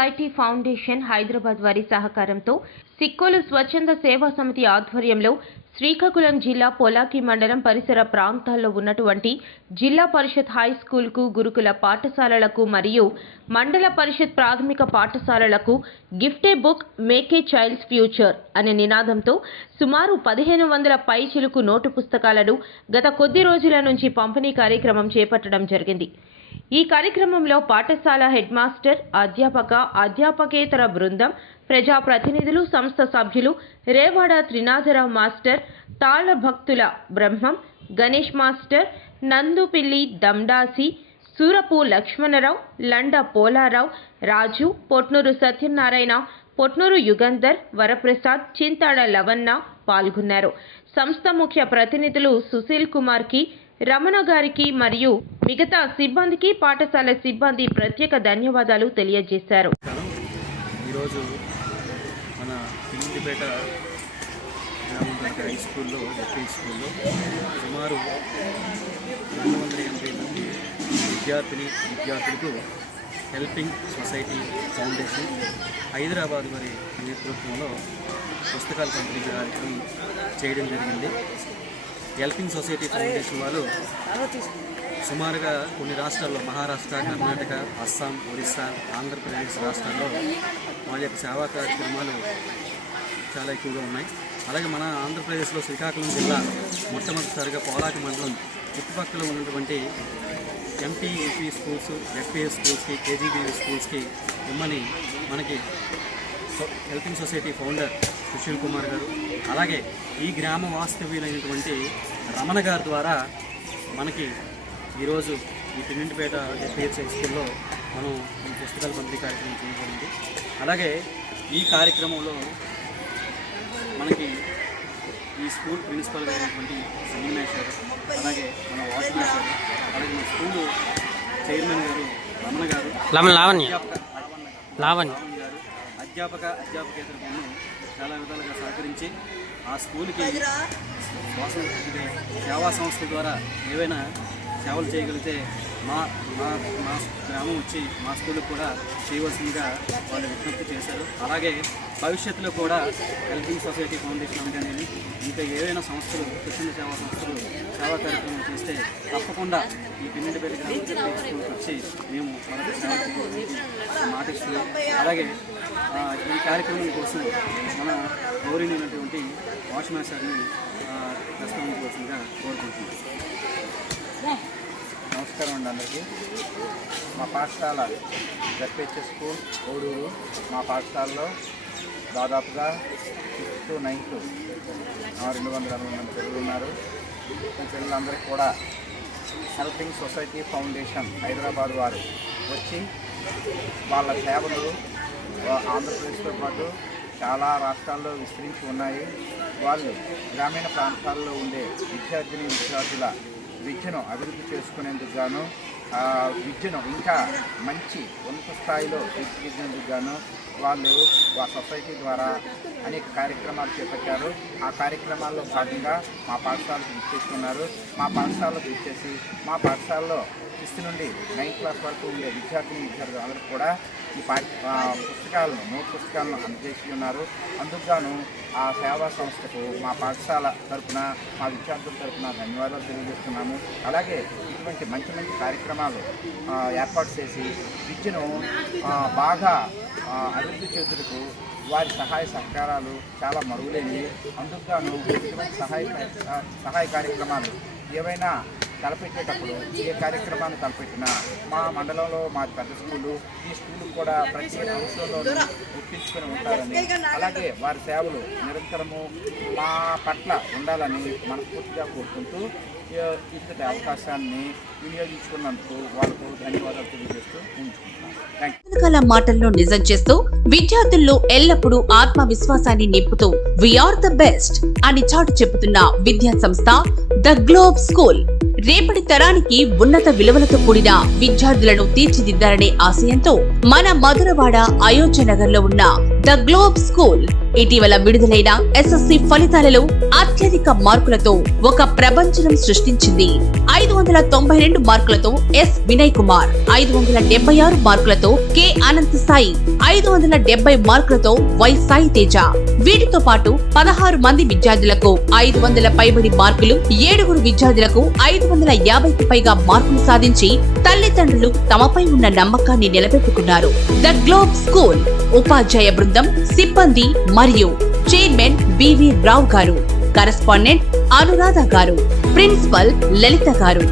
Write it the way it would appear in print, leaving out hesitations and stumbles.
Society foundation Hyderabad వారి సహకారంతో సిక్కోలు స్వచ్ఛంద సేవా సమితి ఆధ్వర్యంలో శ్రీకాకుళం జిల్లా పొలాకి మండలం పరిసర ప్రాంతాల్లో ఉన్నటువంటి జిల్లా పరిషత్ హై స్కూల్కు, గురుకుల పాఠశాలలకు మరియు మండల పరిషత్ ప్రాథమిక పాఠశాలలకు gift a book make a child's future అనే నినాదంతో సుమారు 1500 పైచిలుకు నోటు పుస్తకాలను గత కొద్ది రోజుల నుంచి పంపిణీ కార్యక్రమం చేపట్టడం జరిగింది. ఈ కార్యక్రమంలో పాఠశాల హెడ్ మాస్టర్, అధ్యాపకేతర బృందం, ప్రజాప్రతినిధులు, సంస్థ సభ్యులు, రేవాడ త్రినాథరావు మాస్టర్, తాళ భక్తుల బ్రహ్మం, గణేష్ మాస్టర్, నందుపిల్లి దండాసి, సూరపు లక్ష్మణరావు, లండ పోలారావు, రాజు, పొట్నూరు సత్యనారాయణ, పొట్నూరు యుగంధర్, వరప్రసాద్, చింతాడ లవన్న పాల్గొన్నారు. సంస్థ ముఖ్య ప్రతినిధులు సుశీల్ కుమార్కి, రమణ గారికి మరియు మిగతా సిబ్బందికి, పాఠశాల సిబ్బంది ప్రత్యేక ధన్యవాదాలు తెలియజేశారు. ఈరోజు మన పిల్లిపేట హై స్కూల్లో, జెడ్పీ స్కూల్లో సుమారు 280 మంది విద్యార్థులకు హెల్పింగ్ సొసైటీ ఫౌండేషన్ హైదరాబాద్ వారి నేతృత్వంలో పుస్తకాలు పంపిణీ కార్యక్రమం చేయడం జరిగింది. హెల్పింగ్ సొసైటీ ఫౌండేషన్ వాళ్ళు సుమారుగా కొన్ని రాష్ట్రాల్లో, మహారాష్ట్ర, కర్ణాటక, అస్సాం, ఒరిస్సా, ఆంధ్రప్రదేశ్ రాష్ట్రాల్లో వాళ్ళ యొక్క సేవా కార్యక్రమాలు చాలా ఎక్కువగా ఉన్నాయి. అలాగే మన ఆంధ్రప్రదేశ్లో శ్రీకాకుళం జిల్లా మొట్టమొదటిసారిగా పోలాకి మండలం చుట్టుపక్కల ఉన్నటువంటి ఎంపీ, యూపీ స్కూల్స్, జెడ్పీఎస్ స్కూల్స్కి, కేజీబీవీ స్కూల్స్కి ఇమ్మని మనకి helping society founder Sushil Kumar గారు, అలాగే ఈ గ్రామ వాస్తవ్యులైనటువంటి రమణ గారి ద్వారా మనకి ఈరోజు ఈ పిల్లిపేట జెడ్పీఎస్ హై స్కూల్లో మనం ఈ పుస్తకాల పంపిణీ కార్యక్రమం చేయబడింది. అలాగే ఈ కార్యక్రమంలో మనకి ఈ స్కూల్ ప్రిన్సిపల్ గారు అయినటువంటి సంగమేష్ గారు, అలాగే మన వాచ్ మాస్టర్, అలాగే మన స్కూల్ చైర్మన్ గారు రమణ గారు, అధ్యాపకేతర బృందం చాలా విధాలుగా సహకరించి ఆ స్కూల్కి సేవా సంస్థ ద్వారా ఏవైనా సేవలు చేయగలిగితే మా గ్రామం వచ్చి మా స్కూల్కి కూడా చేయవలసిందిగా వాళ్ళు విజ్ఞప్తి చేశారు. అలాగే భవిష్యత్తులో కూడా హెల్పింగ్ సొసైటీ ఫౌండేషన్ అనేది ఇంకా ఏవైనా సంస్థలు, స్వచ్ఛంద సేవా సంస్థలు సేవా కార్యక్రమం చేస్తే తప్పకుండా ఈ పిల్లిపేట గ్రామం స్కూల్కి వచ్చి మేము మరొక సేవ చేయడానికి మాటిస్తున్నాం. అలాగే ఈ కార్యక్రమం కోసం మన గౌరవనీయులైనటువంటి వాచ్ మాస్టర్ని ప్రస్తావించవలసిందిగా కోరుకుంటున్నాం. నమస్కారం అండి అందరికీ. మా పాఠశాల జెడ్పీహెచ్ స్కూల్ ఓడూరు. మా పాఠశాలలో దాదాపుగా 6th to 9th 260 మంది పిల్లలు ఉన్నారు. ఈ పిల్లలందరికీ కూడా హెల్పింగ్ సొసైటీ ఫౌండేషన్ హైదరాబాద్ వారు వచ్చి వాళ్ళ సేవలు ఆంధ్రప్రదేశ్తో పాటు చాలా రాష్ట్రాల్లో విస్తరించి ఉన్నాయి. వాళ్ళు గ్రామీణ ప్రాంతాల్లో ఉండే విద్యార్థుల విద్యను అభివృద్ధి చేసుకునేందుకు గాను, విద్యను ఇంకా మంచి ఉన్నత స్థాయిలో తీర్చిదిద్దేందుకు గాను వాళ్ళు ఆ సొసైటీ ద్వారా అనేక కార్యక్రమాలు చేపట్టారు. ఆ కార్యక్రమాల్లో భాగంగా మా పాఠశాలకు విచ్చేసుకున్నారు. మా పాఠశాలకు విచ్చేసి మా పాఠశాలలో 6th నుండి 9th క్లాస్ వరకు ఉండే విద్యార్థులు అందరూ కూడా ఈ నోట్ పుస్తకాలను అందజేసి ఉన్నారు. అందుకుగాను ఆ సేవా సంస్థకు మా పాఠశాల తరఫున, మా విద్యార్థుల తరఫున ధన్యవాదాలు తెలియజేస్తున్నాము. అలాగే ఇటువంటి మంచి మంచి కార్యక్రమాలు ఏర్పాటు చేసి విద్యను బాగా అభివృద్ధి చేతులకు వారి సహాయ సహకారాలు చాలా మరుగులేనివి. అందుకుగాను ఇటువంటి సహాయ కార్యక్రమాలు ఏవైనా తలపెట్టేటప్పుడు, ఏ కార్యక్రమాన్ని తలపెట్టినా మా మండలంలో మా పెద్ద స్కూలు, ఈ స్కూలు కూడా ప్రతి సంవత్సరంలో గుర్తించుకొని ఉంటారని, అలాగే వారి సేవలు నిరంతరము మా పట్ల ఉండాలని మనస్ఫూర్తిగా కోరుకుంటూ ఇంతటి అవకాశాన్ని వినియోగించుకున్నందుకు వాళ్ళకు ధన్యవాదాలు తెలియజేస్తూ ఉంచుకుంటున్నాను. మాటల్లో నిజం చేస్తూ విద్యార్థుల్లో ఎల్లప్పుడూ ఆత్మవిశ్వాసాన్ని నింపుతూ వీఆర్ ద బెస్ట్ అని చాటు చెబుతున్న విద్యా సంస్థ ద గ్లోబ్ స్కూల్ రేపటి తరానికి ఉన్నత విలువలతో కూడిన విద్యార్థులను తీర్చిదిద్దారనే ఆశయంతో మన మధురవాడ అయోధ్య నగర్ లో ఉన్న ద గ్లోబ్ స్కూల్ ఇటీవల విడుదలైన SSC ఫలితాలలో అత్యధిక మార్కులతో ఒక ప్రభంజనం సృష్టించింది. 592 మార్కులతో ఎస్ వినయ్ కుమార్, 576 మార్కులతో కె అనంత్ సాయి, 570 మార్కులతో వై సాయి తేజ. వీటితో పాటు 16 మంది విద్యార్థులకు 500 పైబడి మార్కులు, 7 విద్యార్థులకు 550కి పైగా మార్కులు సాధించి తల్లిదండ్రులు తమపై ఉన్న నమ్మకాన్ని నిలబెట్టుకున్నారు. ద గ్లోబ్ స్కూల్ ఉపాధ్యాయ బృందం, సిబ్బంది మరియు చైర్మన్ బివి రావు గారు, కరెస్పాండెంట్ అనురాధ గారు, ప్రిన్సిపల్ లలిత గారు.